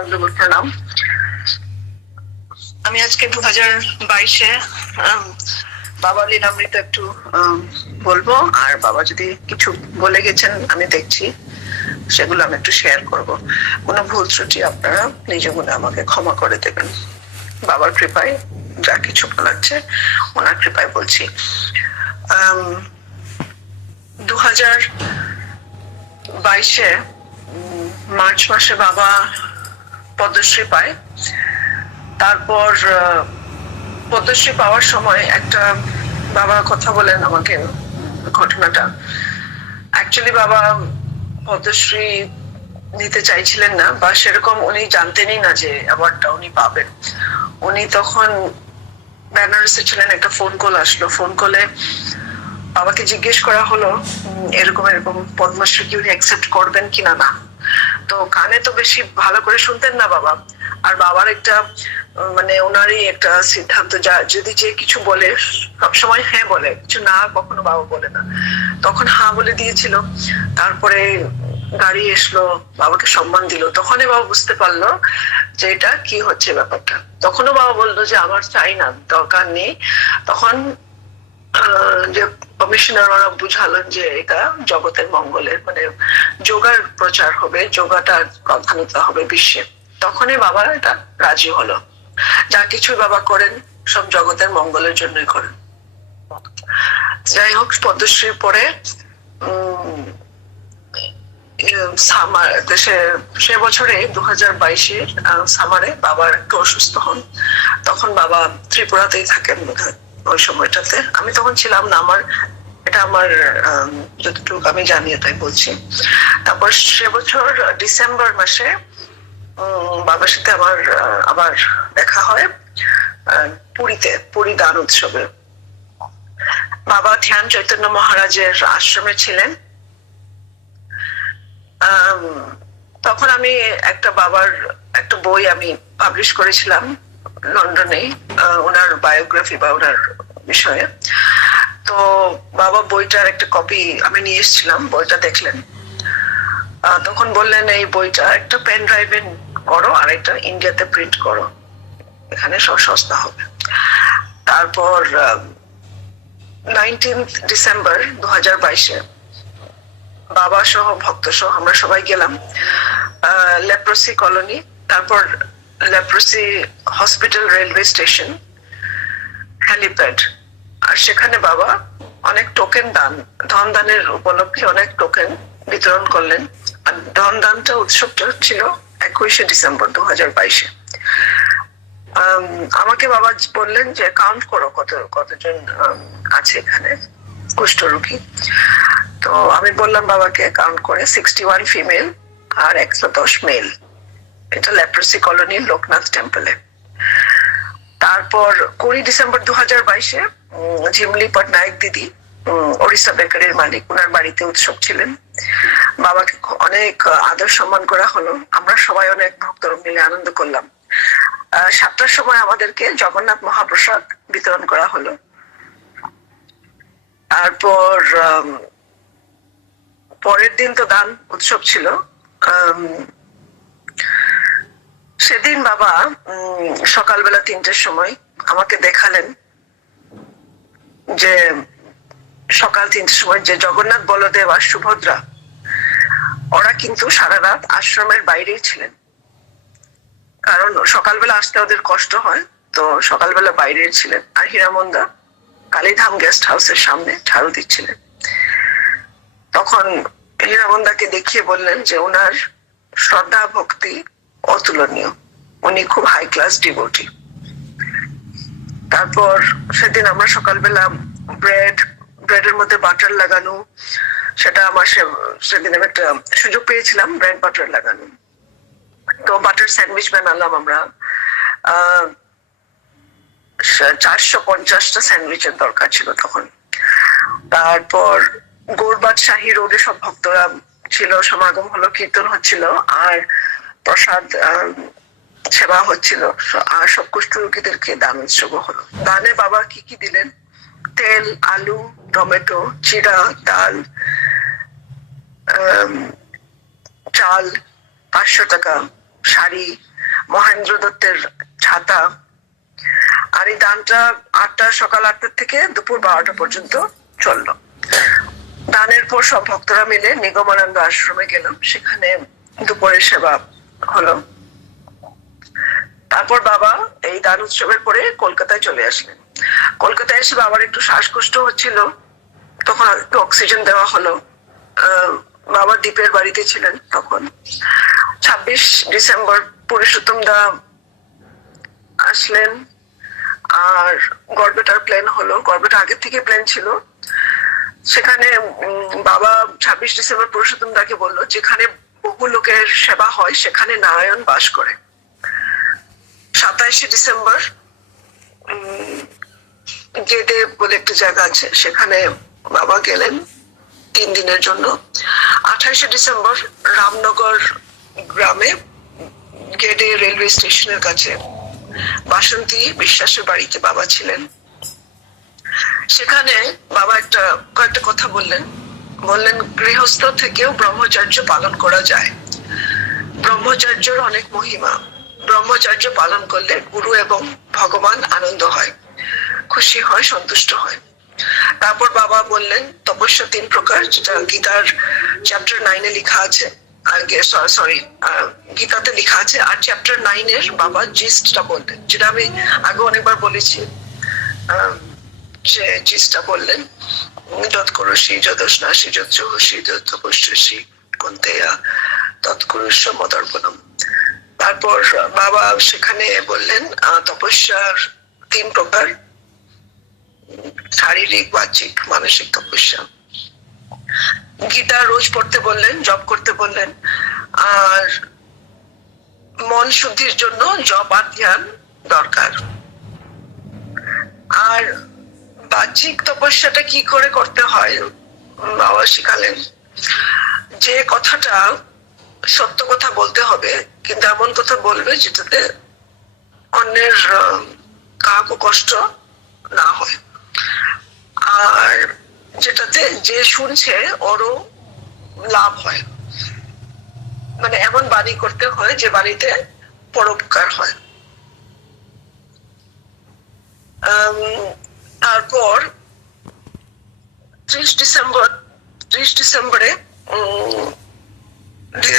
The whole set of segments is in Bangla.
দণ্ডবোধ প্রণাম। আমি আজকে 2022-এ বাবা লীলামৃত একটু বলবো, আর বাবা যদি কিছু বলে গেছেন আমি দেখছি, সেগুলো আমি একটু শেয়ার করব। কোনো ভুল ত্রুটি আপনারা নিজ মনে আমাকে ক্ষমা করে দেবেন। বাবার কৃপায় যা কিছু বলাচ্ছে ওনার কৃপায় বলছি। 2022-এ মার্চ মাসে বাবা পদ্মশ্রী পায়। তারপর পদ্মশ্রী পাওয়ার সময় একটা বাবা কথা বলেন আমাকে, ঘটনাটা অ্যাকচুয়ালি বাবা পদ্মশ্রী নিতে চাইছিলেন না, বা সেরকম উনি জানতেনই না যে অ্যাওয়ার্ডটা উনি পাবেন। উনি তখন বেনারসে ছিলেন, একটা ফোন কল আসলো। ফোন কলে বাবাকে জিজ্ঞেস করা হলো এরকম এরকম পদ্মশ্রী কি উনি অ্যাকসেপ্ট করবেন কিনা না। তো কানে তো বেশি ভালো করে শুনতেন না বাবা, আর বাবার একটা মানে ওনারই একটা সিদ্ধান্ত, যা যদি যে কিছু বলে সবসময় হ্যাঁ বলে, কিছু না কখনো বাবা বলে না। তখন হ্যাঁ বলে দিয়েছিল। তারপরে গাড়ি এসলো, বাবাকে সম্মান দিল। তখনই বাবা বুঝতে পারলো যে এটা কি হচ্ছে ব্যাপারটা। তখনও বাবা বললো যে আমার চাই না, দরকার নেই। তখন যে কমিশনার ওরা বুঝালেন যে এটা জগতের মঙ্গলের, মানে যোগার প্রচার হবে, যোগাটার প্রাধান্যতা হবে বিশ্বে। তখনই বাবা এটা রাজি হলো। যা কিছু বাবা করেন সব জগতের মঙ্গলের জন্যই করেন। যাই হোক, পদ্মশ্রীর পরে সে বছরে 2022-এর সামারে বাবা একটু অসুস্থ হন। তখন বাবা ত্রিপুরাতেই থাকেন বোধহয় ওই সময়টাতে। আমি তখন ছিলাম না, আমার যতটুকু আমি জানি তাই বলছি। তারপর সে বছর ডিসেম্বর মাসে বাবার সাথে আমার আবার দেখা হয় পুরীতে, পুরী দান উৎসবে। বাবা ধ্যান চৈতন্য মহারাজের আশ্রমে ছিলেন। তখন আমি বাবার একটা বই আমি পাবলিশ করেছিলাম লন্ডনে, ওনার বায়োগ্রাফি বা ওনার বিষয়ে। তো বাবা বইটার একটা কপি আমি নিয়ে এসেছিলাম, বইটা দেখলেন। তখন বললেন এই বইটা একটা পেন ড্রাইভে করো আর এটা ইন্ডিয়াতে প্রিন্ট করো, এখানে সব সস্তা হবে। তারপর 19 ডিসেম্বর 2022-এ বাবা সহ ভক্ত সহ আমরা সবাই গেলাম লেপ্রোসি কলোনি, তারপর leprosy hospital, railway station, helipad. আর সেখানে বাবা অনেক টোকেন দান, ধন দানের উপলক্ষে অনেক টোকেন বিতরণ করলেন। আর ধন দানটা উৎসবটা ছিল 21 ডিসেম্বর 2022-এ। আমাকে বাবা বললেন যে কাউন্ট করো কতজন আছে এখানে কুষ্ঠরোগী। তো আমি বললাম বাবাকে কাউন্ট করে 61 ফিমেল আর 110 মেল। এটা লেপ্রোসি কলোনির লোকনাথ টেম্পলে। তারপর 20 ডিসেম্বর 2022-এ ঝিমলি পটনায়ক দিদি, ওড়িশা বেকারির মালিক, ওনার বাড়িতে উৎসব ছিলেন। বাবাকে অনেক আদর সম্মান করা হলো। আমরা সবাই অনেক ভক্তরা মিলে আনন্দ করলাম। 7টার সময় আমাদেরকে জগন্নাথ মহাপ্রসাদ বিতরণ করা হলো। তারপর পরের দিন তো দান উৎসব ছিল। সেদিন বাবা সকালবেলা 3টের সময় আমাকে দেখালেন যে সকাল 3টের সময় যে জগন্নাথ, বলদেব আর সুভদ্রা ওরা কিন্তু সারা রাত আশ্রমের বাইরেই ছিলেন, কারণ সকালবেলা আসতে ওদের কষ্ট হয়, তো সকালবেলা বাইরে ছিলেন। আর হীরামন্দা কালীধাম গেস্ট হাউসের সামনে ঝাড়ু দিচ্ছিলেন। তখন হীরামন্দাকে দেখিয়ে বললেন যে ওনার শ্রদ্ধা ভক্তি অতুলনীয়, উনি খুব হাই ক্লাস ডিভোটি। তারপর সেদিন আমরা সকালবেলা ব্রেডের মধ্যে বাটার লাগানো, সেটা আমার সেদিন আমি একটা সুযোগ পেয়েছিলাম ব্রেড বাটার লাগানো। তো বাটার স্যান্ডউইচ বানালাম আমরা। 450টা স্যান্ডউইচের দরকার ছিল তখন। তারপর গৌরবাদ শাহী রোডে সব ভক্তরা ছিল, সমাগম হলো, কীর্তন হচ্ছিল, আর প্রসাদ সেবা হচ্ছিল, আর সব কুষ্ঠরোগীদেরকে দান উৎসব হলো। দানে বাবা কি কি দিলেন? তেল, আলু, টমেটো, চিড়া, ডাল, চাল, 500 টাকা, শাড়ি, মহেন্দ্র দত্তের ছাতা। আর এই দানটা সকাল 8টা থেকে দুপুর 12টা পর্যন্ত চললো। দানের পর সব ভক্তরা মিলে নিগমানন্দ আশ্রমে গেলাম, সেখানে দুপুরের সেবা হলো। তারপর বাবা এই দান উৎসবের পরে কলকাতায় চলে আসলেন। কলকাতায় এসে বাবার একটু শ্বাসকষ্ট হচ্ছিল, তখন একটু অক্সিজেন দেওয়া হলো। বাবা দ্বীপের বাড়িতে ছিলেন তখন। 26 ডিসেম্বর পুরুষোত্তম দা আসলেন, আর গড়বেতার প্ল্যান হলো। গড়বেতা আগের থেকে প্ল্যান ছিল। সেখানে বাবা 26 ডিসেম্বর পুরুষোত্তম দাকে বললো, যেখানে বহু লোকের সেবা হয় সেখানে নারায়ণ বাস করে। 27 ডিসেম্বর গেদে বলে একটা জায়গা আছে, সেখানে বাবা গেলেন 3 দিনের জন্য। 28 ডিসেম্বর রামনগর গ্রামে গেদে রেলওয়ে স্টেশনের কাছে বাসন্তী বিশ্বাসের বাড়িতে বাবা ছিলেন। সেখানে বাবা কয়েকটা কথা বললেন। গৃহস্থ থেকেও ব্রহ্মচর্য পালন করা যায়। ব্রহ্মচর্যের অনেক মহিমা। ব্রহ্মচর্য পালন করলে গুরু এবং ভগবান আনন্দ হয়, খুশি হয়, সন্তুষ্ট হয়। তারপর বাবা বললেন তপস্যা 3 প্রকার, যেটা গীতার চ্যাপ্টার 9-এ লেখা আছে। গীতাতে লেখা আছে। আর চ্যাপ্টার 9-এর বাবা জিস্টটা বললেন, যেটা আমি আগে অনেকবার বলেছি। যে জিস্টটা বললেন, যৎকরুষি যদস্নাসি যজ্জোহসি তপস্যসি কন্তেয়া তৎকুরুষ্য মদর্পণম। তারপর বাবা সেখানে বললেন তপস্যার 3 প্রকার, শারীরিক, বাহ্যিক, মানসিক তপস্যা। গীতা রোজ পড়তে বললেন, জপ করতে বললেন। আর মন শুদ্ধির জন্য জপ আর ধ্যান দরকার। আর বাহ্যিক তপস্যাটা কি করে করতে হয় বাবা শিখালেন। যে কথাটা সত্য কথা বলতে হবে, কিন্তু এমন কথা বলবে যেটাতে অন্যের কাউকে কষ্ট না হয়, আর যেটাতে যে শুনছে ওরও লাভ হয়। মানে এমন বাণী করতে হয় যে বাণীতে পরোপকার হয়। তারপর 30 ডিসেম্বরে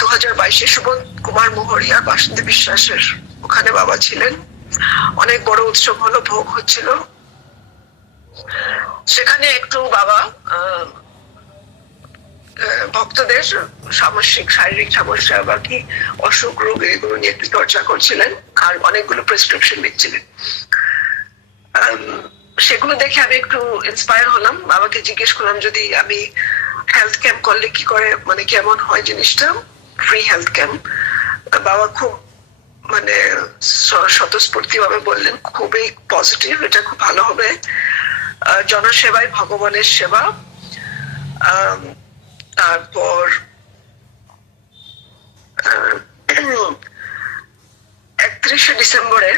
2022 সুবোধ কুমার মোহরিয়া বাসন্তী বিশ্বাসের ওখানে বাবা ছিলেন। অনেক বড় উৎসব হলো, ভোগ হচ্ছিল। সেখানে একটু বাবা ভক্তদের সামসিক শারীরিক সমস্যা বা কি অসুখ রোগ এগুলো নিয়ে একটু চর্চা করছিলেন, আর অনেকগুলো প্রেসক্রিপশন লিখছিলেন। সেগুলো দেখে আমি একটু ইন্সপায়ার হলাম। বাবাকে জিজ্ঞেস করলাম যদি আমি হেলথ ক্যাম্প করলে কি করে, মানে কেমন হয় জিনিসটা, ফ্রি হেলথ ক্যাম্প। বাবা খুব মানে স্বতঃস্ফূর্তি ভাবে বললেন খুবই পজিটিভ, এটা খুব ভালো হবে। জনসেবাই ভগবানের সেবা। তারপর 31 ডিসেম্বরে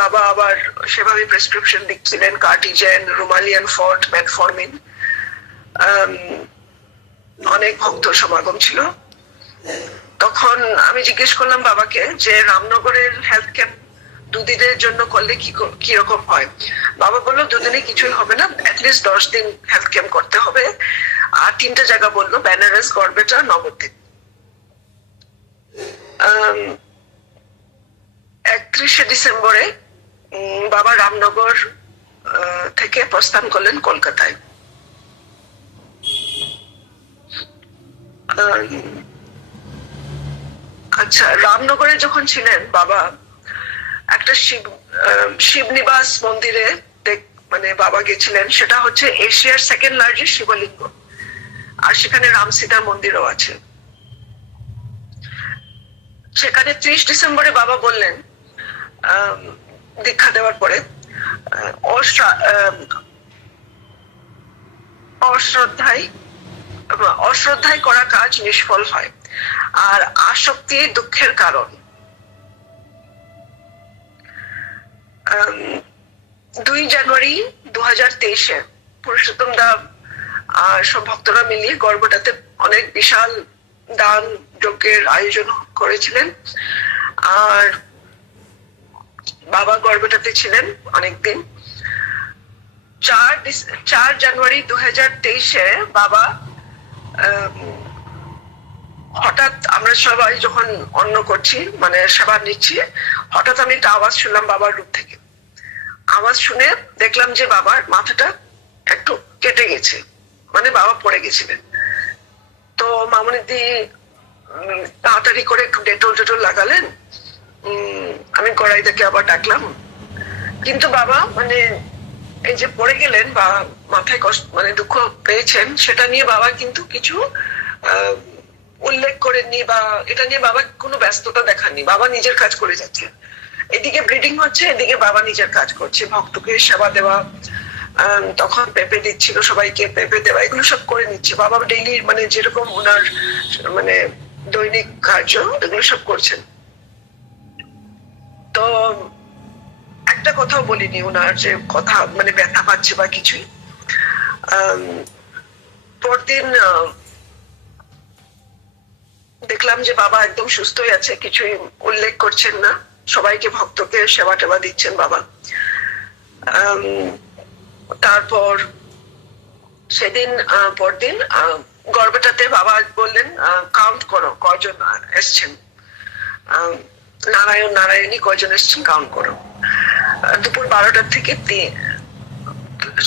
বাবা আবার সেভাবে প্রেসক্রিপশন লিখছিলেন, কার্টিজেন, রুমালিয়ান ফর্ট, মেটফর্মিন। অনেক ভক্ত সমাগম ছিল। তখন আমি জিজ্ঞেস করলাম বাবাকে যে রামনগরের হেলথ ক্যাম্প 2 দিনের জন্য করলে কি রকম হয়। বাবা বললো 2 দিনে কিছুই হবে না, অ্যাটলিস্ট 10 দিন হেলথ ক্যাম্প করতে হবে। আর 3টা জায়গা বললো, বেনারস, গড়বেতা, নবদ্বীপ। 31 ডিসেম্বরে বাবা রামনগর থেকে প্রস্থান করলেন কলকাতায়। আচ্ছা, রামনগরে যখন ছিলেন বাবা একটা শিবনিবাস মন্দিরে মানে বাবা গেছিলেন। সেটা হচ্ছে এশিয়ার 2nd লার্জেস্ট শিবলিঙ্গ, আর সেখানে রাম সীতার মন্দিরও আছে। সেখানে 30 ডিসেম্বরে বাবা বললেন দীক্ষা দেওয়ার পরে, অশ্রদ্ধায় করা কাজ নিষ্ফল হয়, আর আসক্তি দুঃখের কারণ। 2 জানুয়ারি 2023 পুরুষোত্তম দা আর সব ভক্তরা মিলিয়ে গর্ভটাতে অনেক বিশাল দান যজ্ঞের আয়োজন করেছিলেন। আর বাবা গর্ভটাতে ছিলেন অনেকদিন। 4 জানুয়ারি 2023-এ বাবা হঠাৎ, আমরা সবাই যখন অন্ন করছি মানে সেবা নিচ্ছি, হঠাৎ আমি একটা আওয়াজ শুনলাম বাবার রূপ থেকে। আওয়াজ শুনে দেখলাম যে বাবার মাথাটা একটু কেটে গেছে, মানে বাবা পড়ে গেছিলেন। তো মামুনিদি তাড়াতাড়ি করে একটু ডেটল লাগালেন। আমি গড়াইদাকে আবার ডাকলাম, কিন্তু বাবা মানে এই যে পড়ে গেলেন বা মাথায় কষ্ট মানে দুঃখ পেয়েছেন, সেটা নিয়ে বাবা কিন্তু কিছু উল্লেখ করেননি বা এটা নিয়ে বাবা কোনো ব্যস্ততা দেখাননি। বাবা নিজের কাজ করে যাচ্ছে, এদিকে ব্লিডিং হচ্ছে, এদিকে বাবা নিজের কাজ করছে, ভক্তকে সেবা দেওয়া, তখন পেঁপে দিচ্ছিল সবাইকে, পেঁপে দেওয়া, এগুলো সব করে নিচ্ছে বাবা। ডেইলি মানে যেরকম ওনার মানে দৈনিক কার্য এগুলো সব করছেন। তো একটা কথাও বলিনি ওনার যে কথা মানে ব্যথা পাচ্ছে বা কিছুই। পরদিন দেখলাম যে বাবা একদম সুস্থই আছে, কিছুই উল্লেখ করছেন না, সবাইকে ভক্তকে সেবা টেবা দিচ্ছেন বাবা। তারপর সেদিন পরদিন গর্ভটাতে বাবা বললেন কাউন্ট করো কয়জন এসছেন, নারায়ণী কয়জন এসছেন কাউন্ট করো। দুপুর 12টার থেকে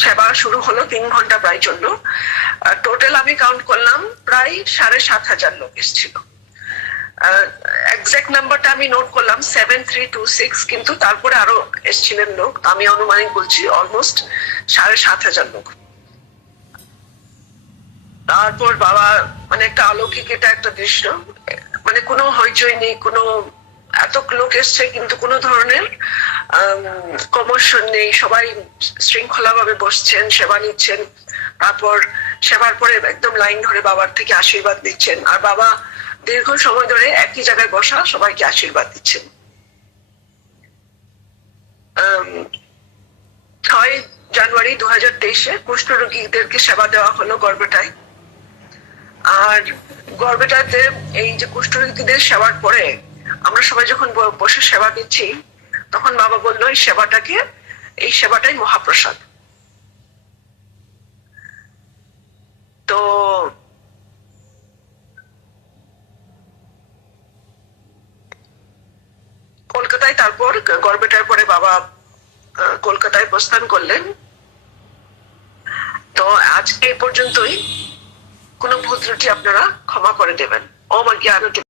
সেবা শুরু হলো, 3 ঘন্টা প্রায় চললো। টোটাল আমি কাউন্ট করলাম প্রায় 7,500 লোক এসেছিল। এক্সাক্ট নাম্বারটা আমি নোট করলাম 7326, কিন্তু তারপরে আরো এসেছিলেন লোক, আমি অনুমানিক বলছি অলমোস্ট 7,500 লোক। তারপর বাবা মানে একটা অলৌকিক, এটা একটা দৃশ্য, মানে কোনো হইচই নেই, কোনো এত লোক এসছে কিন্তু কোনো ধরনের কমোশন নেই, সবাই শৃঙ্খলা ভাবে বসছেন, সেবা নিচ্ছেন। তারপর সেবার পরে একদম লাইন ধরে বাবার থেকে আশীর্বাদ দিচ্ছেন, আর বাবা দীর্ঘ সময় ধরে একই জায়গায় বসা সবাইকে আশীর্বাদ দিচ্ছেন। 6 জানুয়ারি 2023-এ কুষ্ঠরোগীদেরকে সেবা দেওয়া হলো গর্ভটায়। আর গর্ভটাতে এই যে কুষ্ঠরোগীদের সেবার পরে আমরা সবাই যখন বসে সেবা দিচ্ছি, তখন বাবা বললো এই সেবাটাই মহাপ্রসাদ। তো কলকাতায়, তারপর গর্ভটার পরে বাবা কলকাতায় প্রস্থান করলেন। তো আজকে এই পর্যন্তই, কোনো ভুল ত্রুটি আপনারা ক্ষমা করে দেবেন। ওম অজ্ঞানতিমিরান্ধস্য